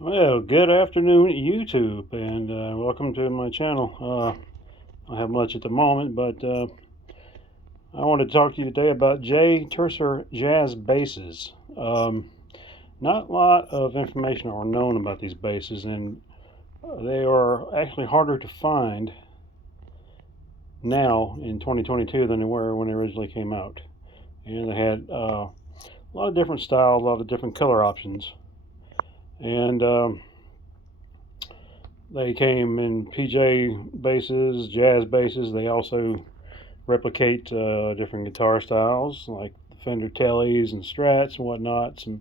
Well, good afternoon, YouTube, and welcome to my channel. I don't have much at the moment, but I wanted to talk to you today about Turser jazz basses. Not a lot of information are known about these basses, and they are actually harder to find now in 2022 than they were when they originally came out. And they had a lot of different styles, a lot of different color options, and they came in PJ basses, jazz basses. They also replicate different guitar styles like Fender Tellys and Strats and whatnot, some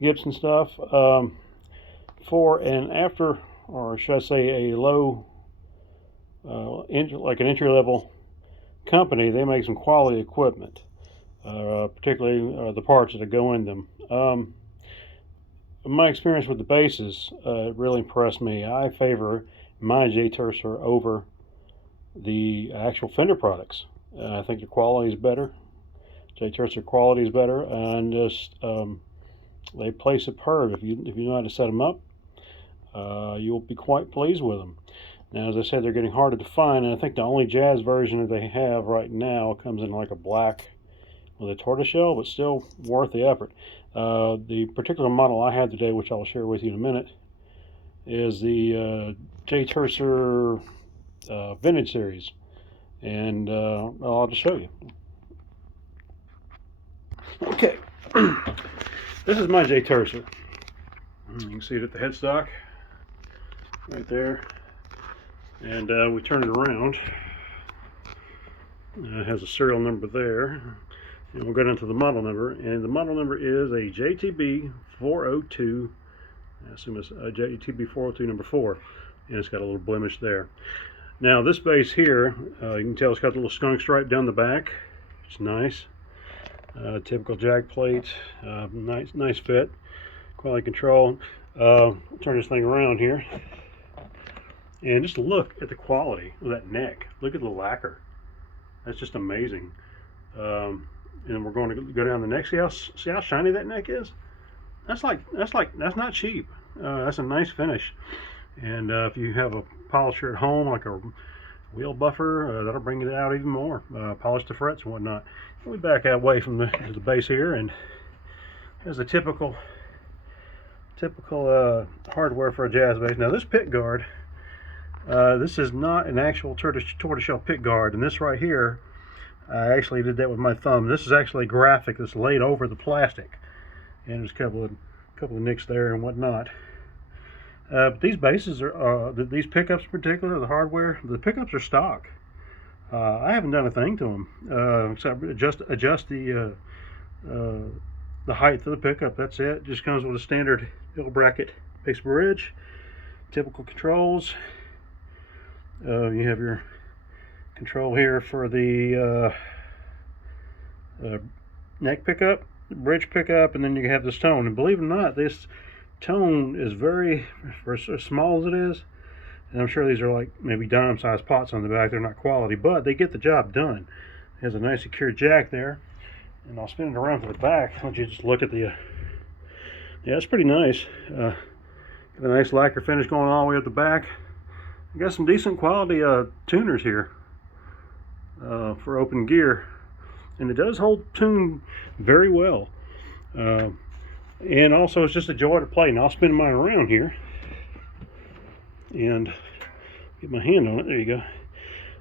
Gibson stuff. For an after, or should I say, a low, like an entry level company, they make some quality equipment, particularly the parts that go in them. My experience with the basses really impressed me. I favor my Turser over the actual Fender products. I think the quality is better. Turser quality is better, and just they play superb. If you know how to set them up, you'll be quite pleased with them. Now, as I said, they're getting harder to find, and I think the only jazz version that they have right now comes in like a black with a tortoiseshell, but still worth the effort. The particular model I have today, which I'll share with you in a minute, is the Turser Vintage Series, and I'll just show you. Okay, this is my Turser. You can see it at the headstock, right there, and we turn it around. It has a serial number there. And we'll go down to the model number, and the model number is a JTB-402. I assume it's a JTB-402 number 4, and it's got a little blemish there. Now this bass here, you can tell it's got a little skunk stripe down the back. It's nice. Typical jack plate, nice fit, quality control. Turn this thing around here, and just look at the quality of that neck. Look at the lacquer. That's just amazing. And we're going to go down the neck. See how shiny that neck is? That's not cheap. That's a nice finish. And if you have a polisher at home, like a wheel buffer, that'll bring it out even more. Polish the frets and whatnot. We back away from the bass here, and here's the typical hardware for a jazz bass. Now this pick guard, this is not an actual tortoiseshell pick guard, and this right here, I actually did that with my thumb. This is actually a graphic that's laid over the plastic, and there's a couple of nicks there and whatnot. But these basses are these pickups in particular, the hardware, the pickups are stock. I haven't done a thing to them except adjust the height of the pickup. That's it. Just comes with a standard L bracket bass bridge, typical controls. You have your control here for the neck pickup, bridge pickup, and then you have this tone. And believe it or not, this tone is very, for as small as it is, and I'm sure these are like maybe dime sized pots on the back. They're not quality, but they get the job done. It has a nice secure jack there, and I'll spin it around to the back. Why don't you just look at the yeah, it's pretty nice. Got a nice lacquer finish going all the way up the back. I got some decent quality tuners here for open gear, and it does hold tune very well. And also it's just a joy to play. And I'll spin mine around here and get my hand on it. There you go.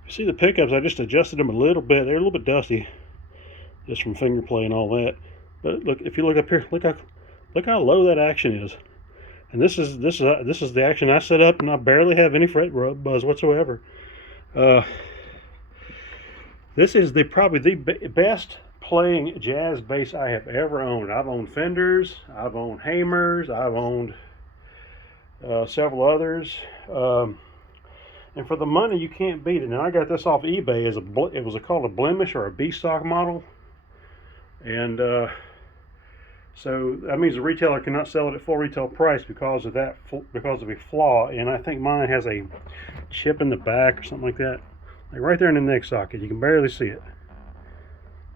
You see the pickups, I just adjusted them a little bit. They're a little bit dusty just from finger play and all that. But look, if you look up here, look how low that action is. And this is the action I set up, and I barely have any fret buzz whatsoever. This is probably the best playing jazz bass I have ever owned. I've owned Fenders, I've owned Hamers, I've owned several others, and for the money you can't beat it. Now I got this off eBay as it was called a blemish or a B stock model, and so that means the retailer cannot sell it at full retail price because of a flaw. And I think mine has a chip in the back or something like that. Like right there in the neck socket, you can barely see it.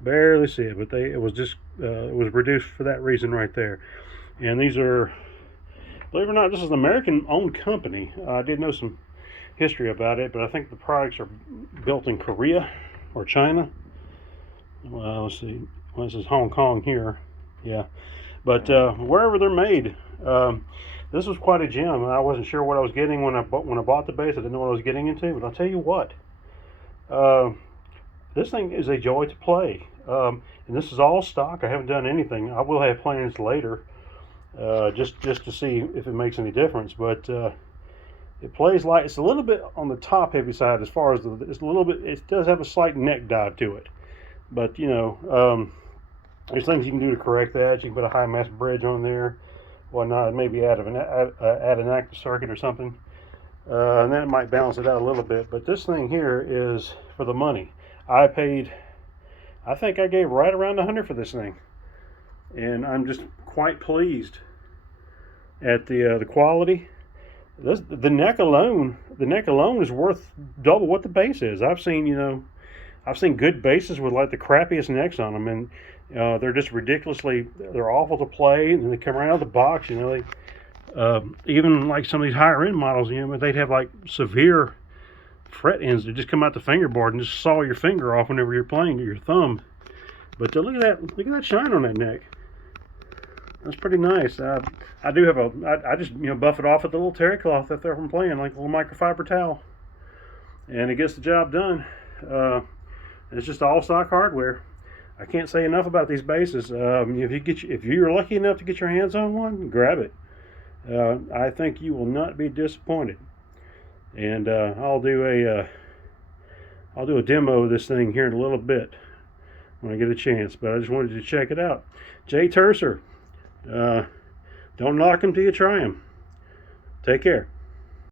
But it was reduced for that reason right there. And these are Believe it or not, this is an American-owned company. I did know some history about it, but I think the products are built in Korea or China. Let's see. Well, this is Hong Kong here. Yeah, but wherever they're made, this was quite a gem. I wasn't sure what I was getting when I bought the base. I didn't know what I was getting into. But I'll tell you what, this thing is a joy to play. And this is all stock. I haven't done anything. I will have plans later, just to see if it makes any difference. But it plays like it's a little bit on the top heavy side as far as it's a little bit. It does have a slight neck dive to it, but you know, there's things you can do to correct that. You can put a high mass bridge on there, whatnot. Maybe add an active circuit or something, and that might balance it out a little bit. But this thing here is for the money. I think I gave right around $100 for this thing, and I'm just quite pleased at the quality. The neck alone is worth double what the base is. I've seen good bases with like the crappiest necks on them, and they're just they're awful to play, and they come right out of the box. They even like some of these higher end models, they'd have like severe fret ends that just come out the fingerboard and just saw your finger off whenever you're playing, or your thumb. But look at that shine on that neck. That's pretty nice. I do have I just buff it off with a little terry cloth if I'm playing, like a little microfiber towel, and it gets the job done. It's just all stock hardware. I can't say enough about these bases. If you're lucky enough to get your hands on one, grab it. I think you will not be disappointed. And I'll do a demo of this thing here in a little bit when I get a chance. But I just wanted to check it out. Jay Turser. Don't knock them till you try them. Take care.